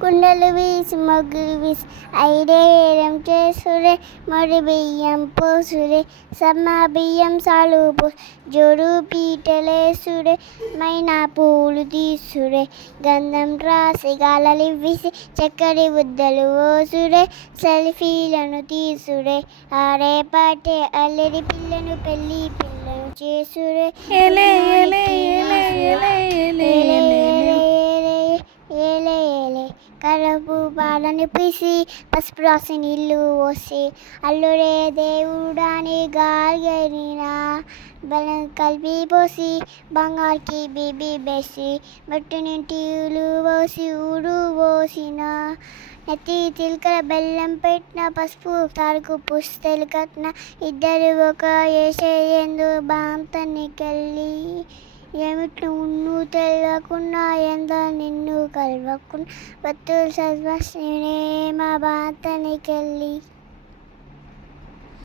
కుండలు VC మొగ్గులు VC ఐదేరం చేసురే మరి బియ్యం పోసురే సమ్మ బియ్యం సాలుపు జోడు పీటలేసుడే మైనా పూలు తీసురే గంధం రాసి గాలలి వీసి చక్కడి బుద్దలు ఓసుడే సెల్ఫీలను తీసుడే ఆడే పాటే అల్లరి పిల్లను పెళ్ళి పిల్లను చేసుడే కరపు పాలని పిసి పసుపు రాసి నీళ్ళు పోసి అల్లుడే దేవుడాని గాలినా బలం కలిపి పోసి బంగారుకి బీబీ బేసి మట్టు నింటిలు పోసి ఊడు పోసిన నెత్తి తిలకల బెల్లం పెట్టిన పసుపు తారుకు పుస్తలు కట్టిన ఇద్దరు ఒక వేసేందు బాంతనికెళ్ళి ఏమిటి నువ్వు తెలియకుండా ఎంత నిన్ను కలవకుండా బతులు చదివే మా బాతనికెళ్ళి